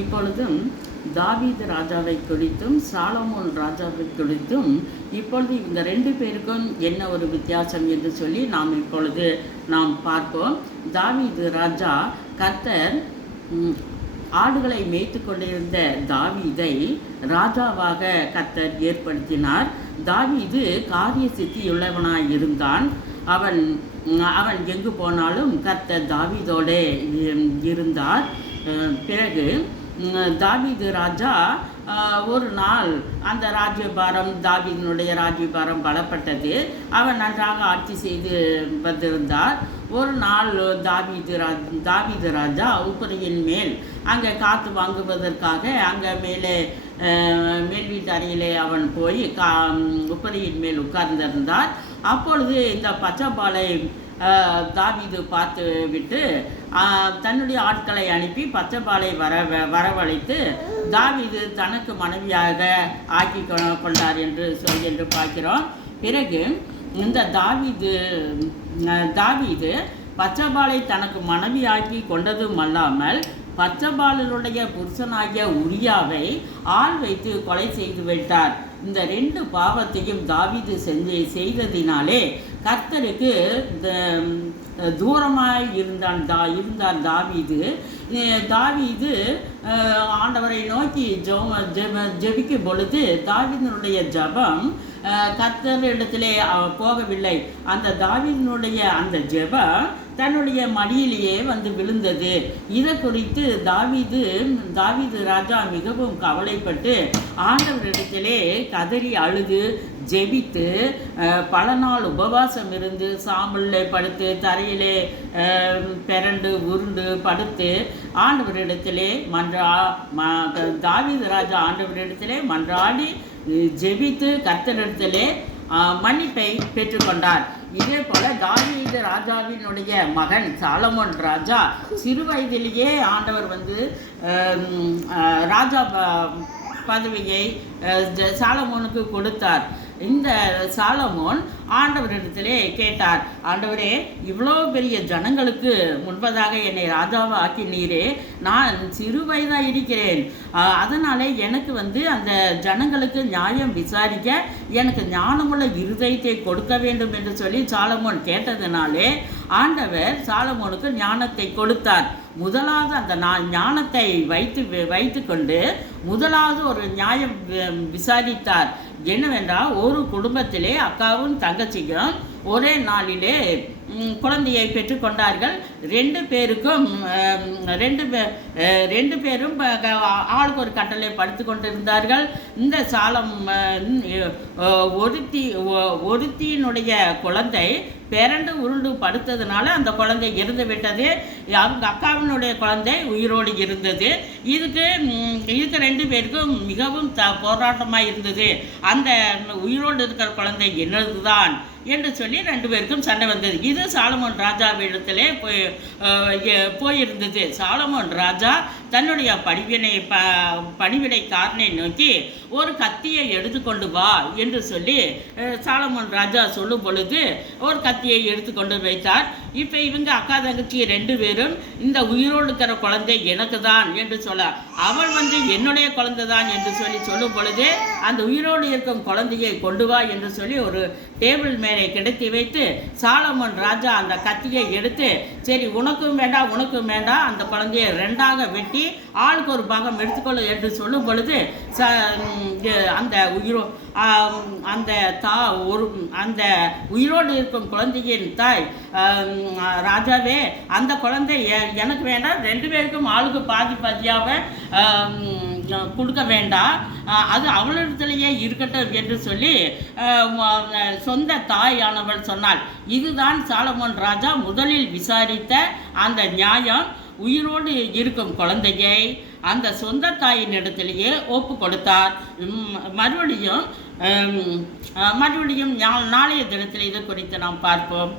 இப்பொழுதும் தாவீது ராஜாவை குறித்தும் சாலமோன் ராஜாவை குறித்தும் இப்பொழுது இந்த ரெண்டு பேருக்கும் என்ன ஒரு வித்தியாசம் என்று சொல்லி நாம் பார்ப்போம். தாவீது ராஜா கர்த்தர் ஆடுகளை மேய்த்து கொண்டிருந்த தாவீதை ராஜாவாக கர்த்தர் ஏற்படுத்தினார். தாவீது காரிய சித்தியுள்ளவனாய் இருந்தான். அவன் எங்கு போனாலும் கர்த்தர் தாவீதோடு இருந்தார். பிறகு தாவீது ராஜா ஒரு நாள் அந்த ராஜ்யபாரம் தாவீதினுடைய ராஜ்யபாரம் பலப்பட்டது. அவன் நன்றாக ஆட்சி செய்து வந்திருந்தார். ஒரு நாள் தாவீது ராஜா உப்பரியின் மேல் அங்கே காற்று வாங்குவதற்காக அங்கே மேல் வீட்டு அறையிலே அவன் போய் உப்பரியின் மேல் உட்கார்ந்திருந்தார். அப்பொழுது இந்த பச்சைப்பாலை தாவீது பார்த்து விட்டு தன்னுடைய ஆட்களை அனுப்பி பச்சைப்பாலை வரவழைத்து தாவீது தனக்கு மனைவியாக ஆக்கி கொண்டார் என்று பார்க்கிறோம். பிறகு இந்த தாவீது பச்சைப்பாலை தனக்கு மனைவியாக்கி கொண்டதும் அல்லாமல் பச்சைப்பாலனுடைய புருஷனாகிய உரியாவை ஆள் வைத்து கொலை செய்து விட்டார். இந்த ரெண்டு பாவத்தையும் தாவீது செய்ததினாலே கர்த்தருக்கு தூரமாய் இருந்தார் தாவீது ஆண்டவரை நோக்கி ஜெபிக்கும் பொழுது தாவீதினுடைய ஜெபம் கர்த்தரிடத்திலே போகவில்லை. அந்த தாவீதினுடைய அந்த ஜெபம் தன்னுடைய மடியிலேயே வந்து விழுந்தது. இதை குறித்து தாவீது ராஜா மிகவும் கவலைப்பட்டு ஆண்டவரிடத்திலே கதறி அழுது ஜெபித்து பல நாள் உபவாசம் இருந்து சாம்பலில் படுத்து தரையிலே பிறண்டு உருண்டு படுத்து ஆண்டவரிடத்திலே தாவீது ராஜா ஆண்டவரிடத்திலே மன்றாடி ஜெபித்து கர்த்தரிடத்திலே மன்னிப்பை பெற்றுக்கொண்டார். இதே போல தாவீது ராஜாவினுடைய மகன் சாலமோன் ராஜா சிறு வயதிலேயே ஆண்டவர் ராஜா பதவியை சாலமோனுக்கு கொடுத்தார். இந்த சாலமோன் ஆண்டவரிடத்திலே கேட்டார், ஆண்டவரே, இவ்வளோ பெரிய ஜனங்களுக்கு முன்பதாக என்னை ராஜாவை ஆக்கினீரே, நான் சிறு வயதாக இருக்கிறேன். அதனால் எனக்கு அந்த ஜனங்களுக்கு நியாயம் விசாரிக்க எனக்கு ஞானமுள்ள இருதயத்தை கொடுக்க வேண்டும் என்று சொல்லி சாலமோன் கேட்டதுனாலே ஆண்டவர் சாலமோனுக்கு ஞானத்தை கொடுத்தார். முதலாவது அந்த ஞானத்தை வைத்து கொண்டு முதலாவது ஒரு நியாயம் விசாரித்தார். என்னவென்றால், ஒரு குடும்பத்திலே அக்காவும் தங்கச்சியும் ஒரே நாளிலே குழந்தையை பெற்றுக்கொண்டார்கள். ரெண்டு பேரும் ஆளுக்கு ஒரு கட்டளை படுத்து கொண்டிருந்தார்கள். இந்த ஒருத்தியினுடைய குழந்தை பிறண்டு உருண்டு படுத்ததுனால அந்த குழந்தை இறந்து விட்டது. அவங்க அக்காவினுடைய குழந்தை உயிரோடு இருந்தது. இதுக்கு ரெண்டு பேருக்கும் மிகவும் போராட்டமாக இருந்தது. அந்த உயிரோடு இருக்கிற குழந்தை என்னதுதான் என்று சொல்லி ரெண்டு பேருக்கும் சண்டை வந்தது. இது சாலமோன் ராஜாவிடத்திலே போயிருந்தது. சாலமோன் ராஜா தன்னுடைய பணிவிடைக்காரனை நோக்கி ஒரு கத்தியை எடுத்துக்கொண்டு வா என்று சொல்லி சாலமோன் ராஜா சொல்லும் பொழுது ஒரு கத்தியை எடுத்துக்கொண்டு வைத்தார். இப்போ இவங்க அக்கா தங்கச்சி ரெண்டு பேரும் இந்த உயிரோடு இருக்கிற குழந்தை எனக்கு தான் என்று சொல்ல, அவள் என்னுடைய குழந்தை தான் என்று சொல்லி சொல்லும் பொழுது அந்த உயிரோடு இருக்கும் குழந்தையை கொண்டு வா என்று சொல்லி ஒரு டேபிள் மேலே கிடத்தி வைத்து சாலமோன் ராஜா அந்த கத்தியை எடுத்து, சரி உனக்கும் வேண்டாம் அந்த குழந்தையை ரெண்டாக வெட்டி ஆளுக்கு ஒரு பாகம் எடுத்துக்கொள்ள என்று சொல்லும் பொழுது அந்த உயிரோடு இருக்கும் குழந்தையின் தாய், ராஜாவே, அந்த குழந்தை எனக்கு வேண்டாம், ரெண்டு பேருக்கும் ஆளுக்கு பாதியாக கொடுக்க வேண்டாம், அது அவளிடத்திலேயே இருக்கட்டும் என்று சொல்லி சொந்த தாயானவள் சொன்னாள். இதுதான் சாலமோன் ராஜா முதலில் விசாரித்த அந்த நியாயம். உயிரோடு இருக்கும் குழந்தையை அந்த சொந்த தாயின் இடத்திலேயே ஒப்பு கொடுத்தார். மறுபடியும் நாளைய தினத்தில் இது குறித்து நாம் பார்ப்போம்.